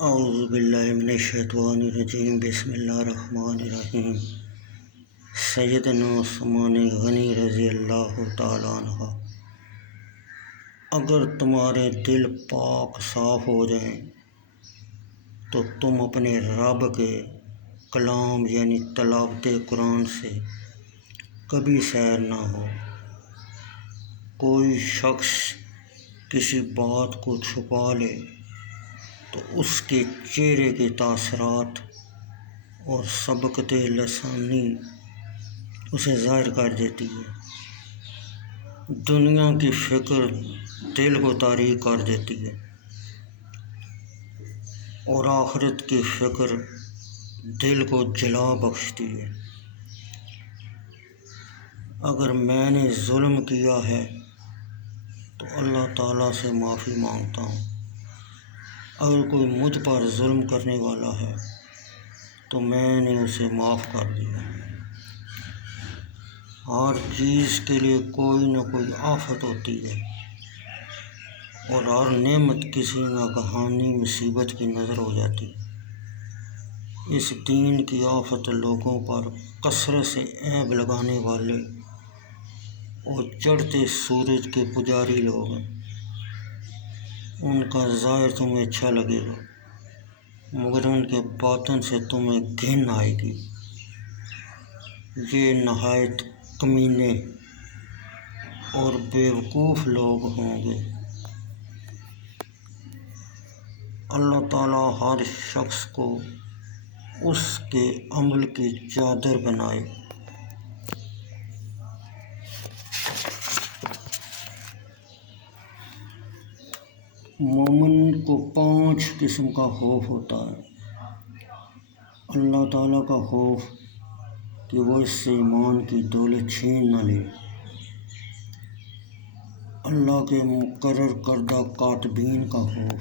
اعوذ باللہ من الشیطان الرجیم بسم اللہ الرحمن الرحیم۔ سیدنا عثمان غنی رضی اللہ تعالیٰ عنہ، اگر تمہارے دل پاک صاف ہو جائیں تو تم اپنے رب کے کلام یعنی تلاوت قرآن سے کبھی سیر نہ ہو۔ کوئی شخص کسی بات کو چھپا لے تو اس کے چہرے کے تاثرات اور سبقت لسانی اسے ظاہر کر دیتی ہے۔ دنیا کی فکر دل کو تاریک کر دیتی ہے اور آخرت کی فکر دل کو جلا بخشتی ہے۔ اگر میں نے ظلم کیا ہے تو اللہ تعالیٰ سے معافی مانگتا ہوں۔ اگر کوئی مجھ پر ظلم کرنے والا ہے تو میں نے اسے معاف کر دیا۔ ہر چیز کے لیے کوئی نہ کوئی آفت ہوتی ہے اور ہر نعمت کسی ناگہانی مصیبت کی نظر ہو جاتی ہے۔ اس دین کی آفت لوگوں پر کثرت سے عیب لگانے والے اور چڑھتے سورج کے پجاری لوگ ہیں۔ ان کا ظاہر تمہیں اچھا لگے گا مگر ان کے باطن سے تمہیں گھن آئے گی۔ یہ نہایت کمینے اور بیوقوف لوگ ہوں گے۔ اللہ تعالیٰ ہر شخص کو اس کے عمل کی چادر بنائے۔ مومن کو 5 قسم کا خوف ہوتا ہے۔ اللہ تعالیٰ کا خوف کہ وہ اس سے ایمان کی دولت چھین نہ لے، اللہ کے مقرر کردہ کاتبین کا خوف،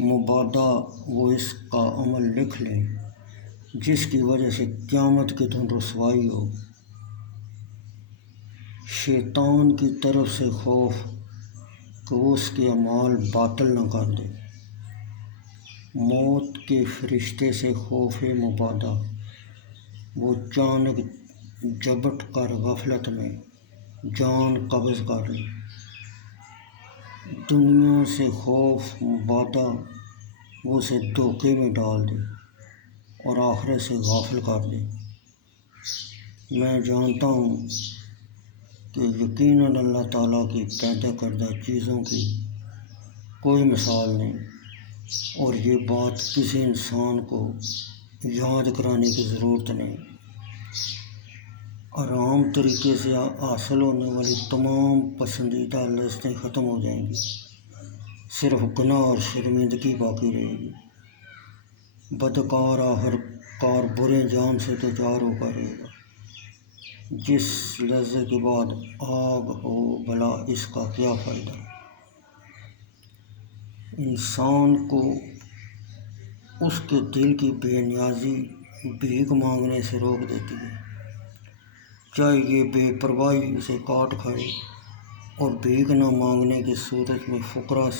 مبادا وہ اس کا عمل لکھ لیں جس کی وجہ سے قیامت کے دن رسوائی ہو، شیطان کی طرف سے خوف کہ وہ اس کے اعمال باطل نہ کر دے، موت کے فرشتے سے خوف مبادا وہ اچانک جھپٹ کر غفلت میں جان قبض کر لے، دنیا سے خوف مبادا وہ اسے دھوکے میں ڈال دے اور آخرت سے غافل کر دے۔ میں جانتا ہوں کہ یقیناً اللہ تعالیٰ کی پیدا کردہ چیزوں کی کوئی مثال نہیں، اور یہ بات کسی انسان کو یاد کرانے کی ضرورت نہیں۔ آرام طریقے سے حاصل ہونے والی تمام پسندیدہ لذتیں ختم ہو جائیں گی، صرف گناہ اور شرمندگی باقی رہے گی۔ بدکار آخر کار برے انجام سے دوچار ہو کر رہے گا۔ جس لذت کے بعد آگ ہو بھلا اس کا کیا فائدہ؟ انسان کو اس کے دل کی بے نیازی بھیک مانگنے سے روک دیتی ہے، چاہے یہ بے پرواہی اسے کاٹ کھائے اور بھیک نہ مانگنے کی صورت میں فقراء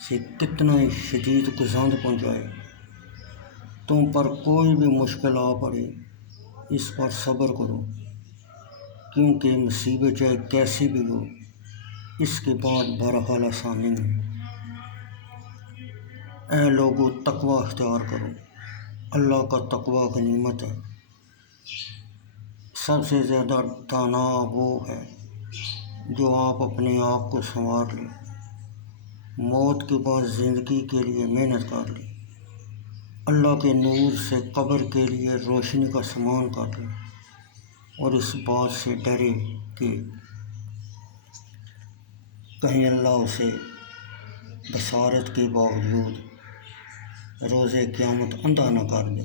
سے کتنا ہی شدید گزند پہنچائے۔ تم پر کوئی بھی مشکل آ پڑے اس پر صبر کرو، کیونکہ مصیبت چاہے کیسی بھی ہو اس کے بعد بہرحال آسانی ہے۔ اے لوگو، تقوی اختیار کرو، اللہ کا تقوی غنیمت ہے۔ سب سے زیادہ دانا وہ ہے جو آپ اپنے آپ کو سنوار لے، موت کے بعد زندگی کے لیے محنت کر لے، اللہ کے نور سے قبر کے لیے روشنی کا سامان کر لے، اور اس بات سے ڈرے کہ کہیں اللہ اسے بصارت کے باوجود روز قیامت اندھا نہ کر دے۔